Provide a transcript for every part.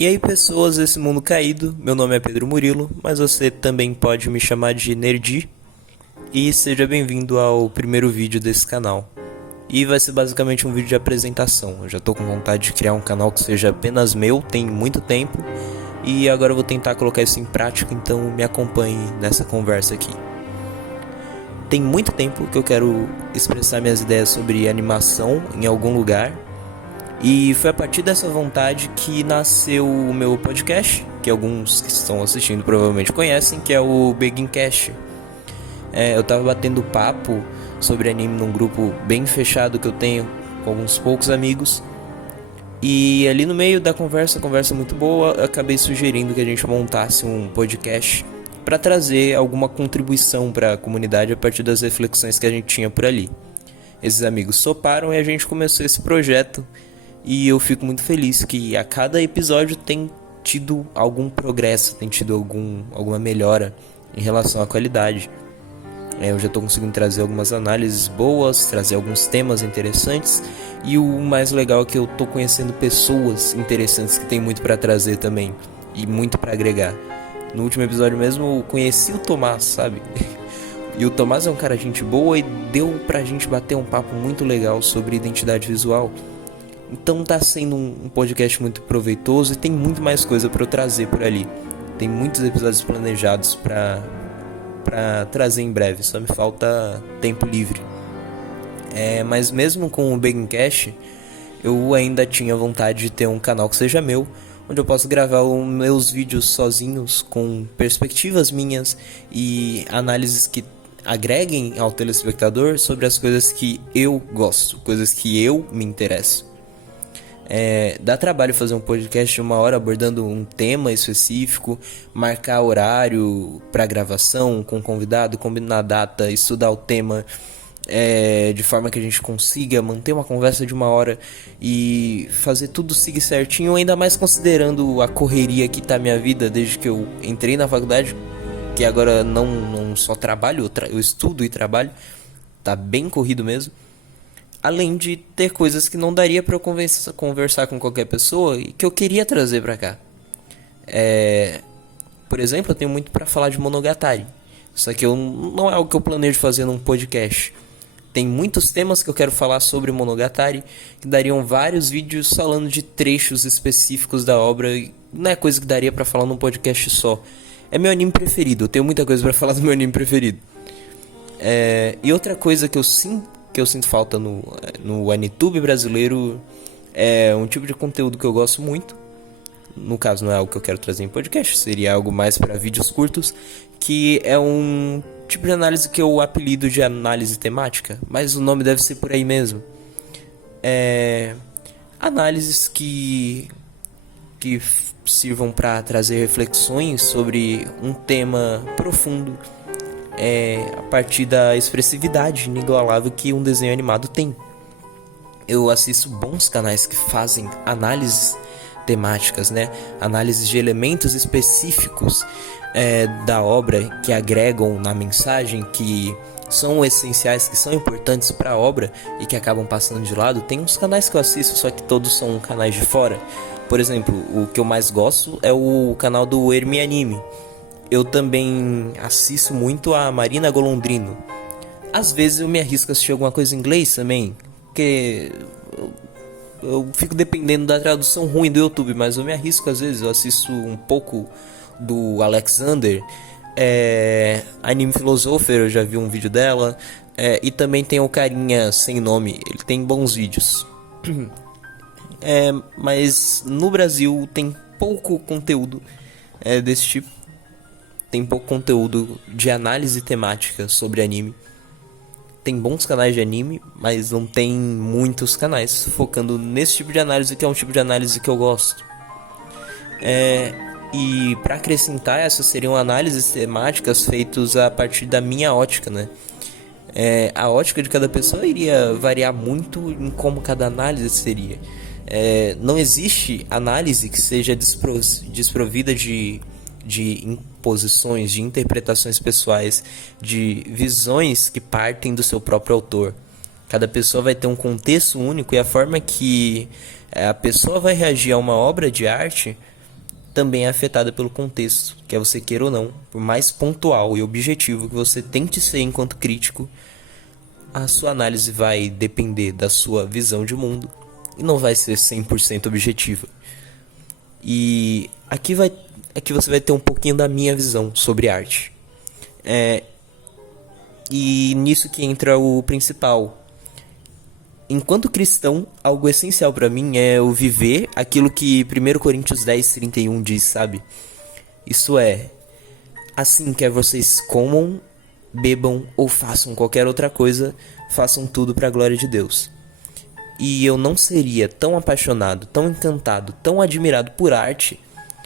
E aí, pessoas desse mundo caído, meu nome é Pedro Murilo, mas você também pode me chamar de Nerdi. E seja bem-vindo ao primeiro vídeo desse canal. E vai ser basicamente um vídeo de apresentação. Eu já tô com vontade de criar um canal que seja apenas meu, tem muito tempo. E agora eu vou tentar colocar isso em prática, então me acompanhe nessa conversa aqui. Tem muito tempo que eu quero expressar minhas ideias sobre animação em algum lugar. E foi a partir dessa vontade que nasceu o meu podcast, que alguns que estão assistindo provavelmente conhecem, que é o Begincast. Eu tava batendo papo sobre anime num grupo bem fechado que eu tenho com alguns poucos amigos. E ali no meio da conversa muito boa, eu acabei sugerindo que a gente montasse um podcast para trazer alguma contribuição para a comunidade a partir das reflexões que a gente tinha por ali. Esses amigos toparam e a gente começou esse projeto. E eu fico muito feliz que a cada episódio tem tido algum progresso, tem tido alguma melhora em relação à qualidade. Eu já estou conseguindo trazer algumas análises boas, trazer alguns temas interessantes. E o mais legal é que eu estou conhecendo pessoas interessantes que tem muito para trazer também e muito para agregar. No último episódio mesmo eu conheci o Tomás, sabe? E o Tomás é um cara gente boa e deu pra gente bater um papo muito legal sobre identidade visual. Então tá sendo um podcast muito proveitoso e tem muito mais coisa para eu trazer por ali. Tem muitos episódios planejados para trazer em breve, só me falta tempo livre. Mas mesmo com o Begincast, eu ainda tinha vontade de ter um canal que seja meu, onde eu posso gravar os meus vídeos sozinhos, com perspectivas minhas e análises que agreguem ao telespectador sobre as coisas que eu gosto, coisas que eu me interesso. Dá trabalho fazer um podcast de 1 hora abordando um tema específico, marcar horário para gravação com o convidado, combinar a data, estudar o tema, de forma que a gente consiga manter uma conversa de 1 hora e fazer tudo seguir certinho, ainda mais considerando a correria que tá minha vida desde que eu entrei na faculdade, que agora não só trabalho, eu estudo e trabalho, tá bem corrido mesmo. Além de ter coisas que não daria pra eu conversar com qualquer pessoa e que eu queria trazer pra cá. Por exemplo, eu tenho muito pra falar de Monogatari. Só que não é algo que eu planejo fazer num podcast. Tem muitos temas que eu quero falar sobre Monogatari, que dariam vários vídeos falando de trechos específicos da obra. E não é coisa que daria pra falar num podcast só. É meu anime preferido, eu tenho muita coisa pra falar do meu anime preferido. E outra coisa que eu sinto falta no Anitube brasileiro é um tipo de conteúdo que eu gosto muito. No caso, não é algo que eu quero trazer em podcast, seria algo mais para vídeos curtos, que é um tipo de análise que eu apelido de análise temática, mas o nome deve ser por aí mesmo. Análises que sirvam para trazer reflexões sobre um tema profundo, a partir da expressividade inigualável que um desenho animado tem. Eu assisto bons canais que fazem análises temáticas, né? Análises de elementos específicos da obra que agregam na mensagem, que são essenciais, que são importantes para a obra e que acabam passando de lado. Tem uns canais que eu assisto, só que todos são canais de fora. Por exemplo, o que eu mais gosto é o canal do Ermi Anime. Eu também assisto muito a Marina Golondrino. Às vezes eu me arrisco a assistir alguma coisa em inglês também, porque eu fico dependendo da tradução ruim do YouTube, mas eu me arrisco às vezes. Eu assisto um pouco do Alexander, Anime Philosopher, eu já vi um vídeo dela, e também tem o carinha sem nome, ele tem bons vídeos. Mas no Brasil tem pouco conteúdo desse tipo. Tem pouco conteúdo de análise temática sobre anime. Tem bons canais de anime, mas não tem muitos canais focando nesse tipo de análise, que é um tipo de análise que eu gosto. E para acrescentar, essas seriam análises temáticas feitas a partir da minha ótica, né? A ótica de cada pessoa iria variar muito em como cada análise seria. Não existe análise que seja desprovida de imposições, de interpretações pessoais, de visões que partem do seu próprio autor. Cada pessoa vai ter um contexto único e a forma que a pessoa vai reagir a uma obra de arte também é afetada pelo contexto, quer você queira ou não. Por mais pontual e objetivo que você tente ser enquanto crítico, a sua análise vai depender da sua visão de mundo e não vai ser 100% objetiva. E aqui você vai ter um pouquinho da minha visão sobre arte. E nisso que entra o principal. Enquanto cristão, algo essencial para mim é o viver aquilo que 1 Coríntios 10:31 diz, sabe? Isso é, assim quer vocês comam, bebam ou façam qualquer outra coisa, façam tudo para a glória de Deus. E eu não seria tão apaixonado, tão encantado, tão admirado por arte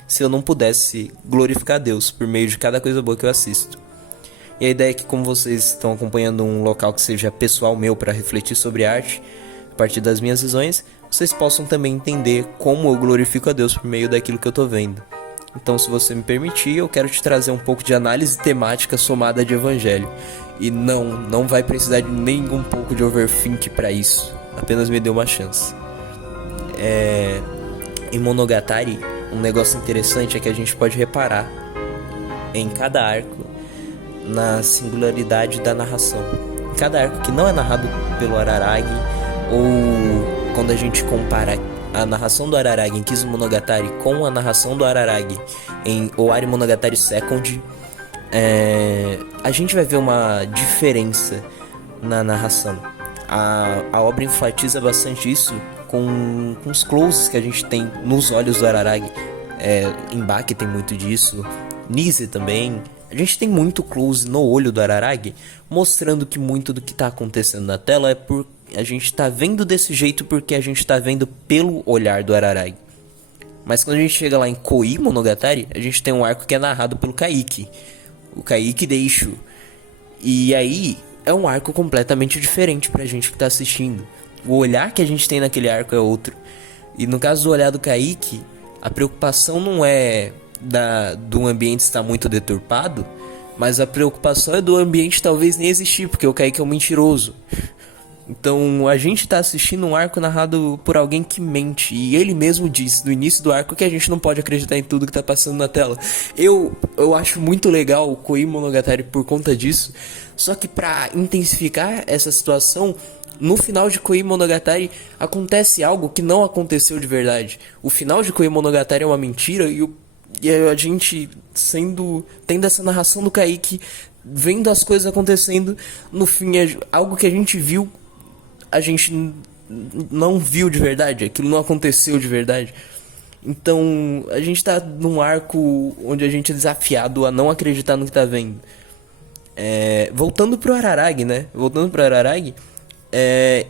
se eu não pudesse glorificar Deus por meio de cada coisa boa que eu assisto. E a ideia é que, como vocês estão acompanhando um local que seja pessoal meu para refletir sobre arte, a partir das minhas visões, vocês possam também entender como eu glorifico a Deus por meio daquilo que eu estou vendo. Então, se você me permitir, eu quero te trazer um pouco de análise temática somada de evangelho. E não vai precisar de nem um pouco de overthink para isso. Apenas me dê uma chance. Em Monogatari, um negócio interessante é que a gente pode reparar em cada arco na singularidade da narração. Em cada arco que não é narrado pelo Araragi, ou quando a gente compara a narração do Araragi em Kizumonogatari com a narração do Araragi em Owari Monogatari Second, a gente vai ver uma diferença na narração. A obra enfatiza bastante isso com os closes que a gente tem nos olhos do Araragi. Em Baki tem muito disso, Nise também. A gente tem muito close no olho do Araragi, mostrando que muito do que está acontecendo na tela é por a gente está vendo desse jeito porque a gente está vendo pelo olhar do Araragi. Mas quando a gente chega lá em Koi Monogatari, a gente tem um arco que é narrado pelo Kaiki, o Kaiki Deishu. E aí é um arco completamente diferente pra gente que tá assistindo. O olhar que a gente tem naquele arco é outro. E no caso do olhar do Kaiki, a preocupação não é do ambiente estar muito deturpado, mas a preocupação é do ambiente talvez nem existir, porque o Kaiki é um mentiroso. Então a gente tá assistindo um arco narrado por alguém que mente, e ele mesmo disse no início do arco que a gente não pode acreditar em tudo que tá passando na tela. Eu acho muito legal o Koi Monogatari por conta disso, só que pra intensificar essa situação, no final de Koi Monogatari acontece algo que não aconteceu de verdade. O final de Koi Monogatari é uma mentira e a gente tendo essa narração do Kaiki, vendo as coisas acontecendo, no fim é algo que a gente viu, a gente não viu de verdade, aquilo não aconteceu de verdade. Então a gente tá num arco onde a gente é desafiado a não acreditar no que tá vendo. Voltando pro Araragi,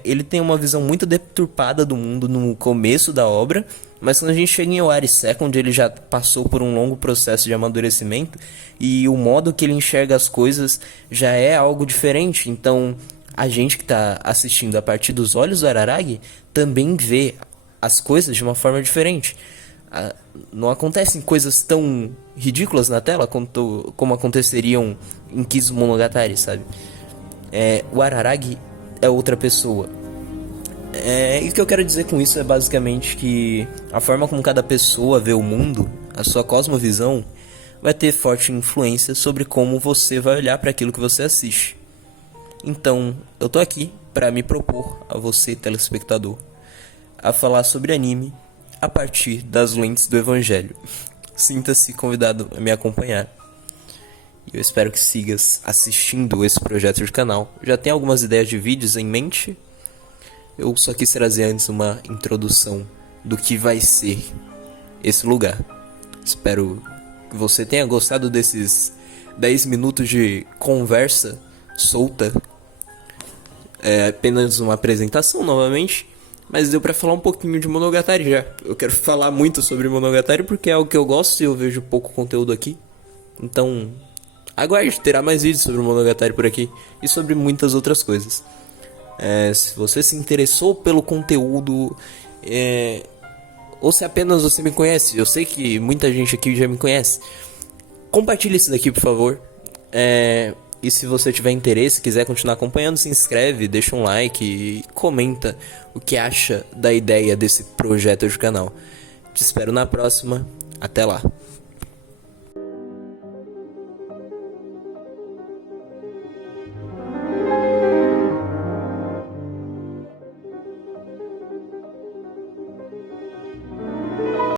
ele tem uma visão muito deturpada do mundo no começo da obra, mas quando a gente chega em Owari Second, ele já passou por um longo processo de amadurecimento e o modo que ele enxerga as coisas já é algo diferente. Então a gente que está assistindo a partir dos olhos do Araragi também vê as coisas de uma forma diferente. Não acontecem coisas tão ridículas na tela como aconteceriam em Kizumonogatari, sabe? O Araragi é outra pessoa. E o que eu quero dizer com isso é basicamente que a forma como cada pessoa vê o mundo, a sua cosmovisão, vai ter forte influência sobre como você vai olhar para aquilo que você assiste. Então, eu tô aqui para me propor a você, telespectador, a falar sobre anime a partir das lentes do Evangelho. Sinta-se convidado a me acompanhar. Eu espero que sigas assistindo esse projeto de canal. Já tem algumas ideias de vídeos em mente. Eu só quis trazer antes uma introdução do que vai ser esse lugar. Espero que você tenha gostado desses 10 minutos de conversa solta. É apenas uma apresentação novamente, mas deu pra falar um pouquinho de Monogatari já. Eu quero falar muito sobre Monogatari porque é algo que eu gosto e eu vejo pouco conteúdo aqui. Então aguarde, terá mais vídeos sobre Monogatari por aqui e sobre muitas outras coisas. Se você se interessou pelo conteúdo, ou se apenas você me conhece, eu sei que muita gente aqui já me conhece, compartilhe isso daqui, por favor. E se você tiver interesse, quiser continuar acompanhando, se inscreve, deixa um like e comenta o que acha da ideia desse projeto de canal. Te espero na próxima. Até lá!